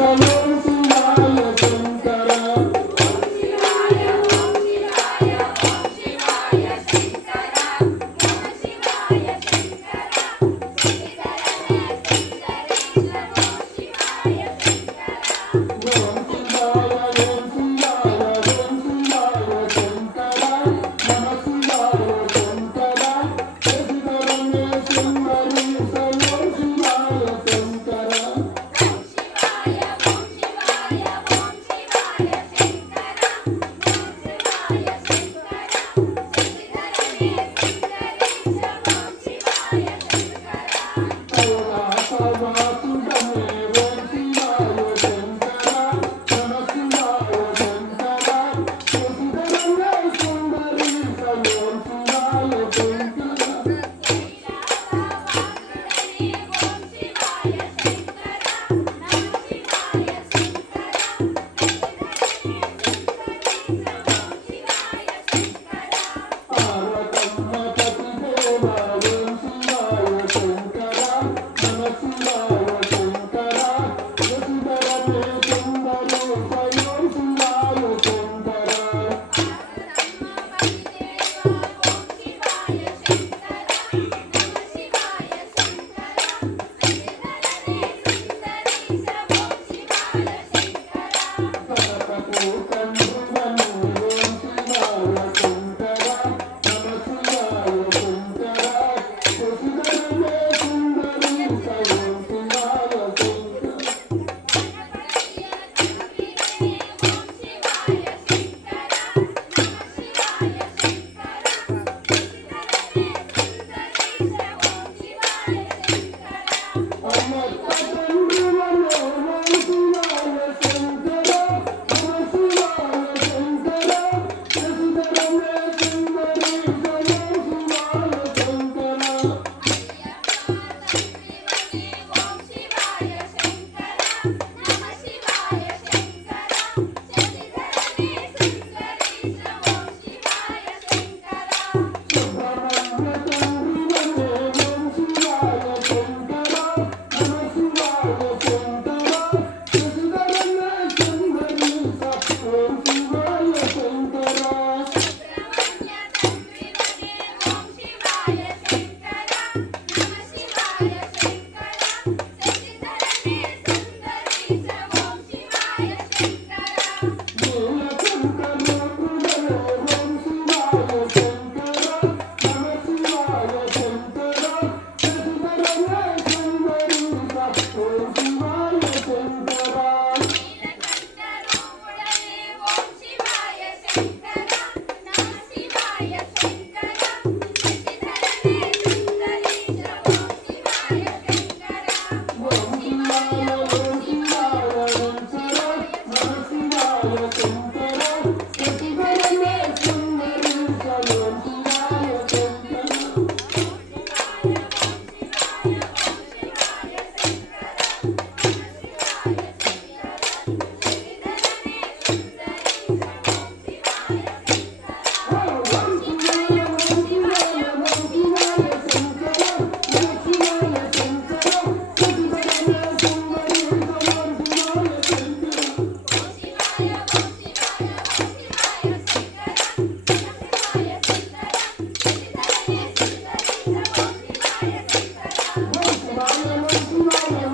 Amen. Thank you.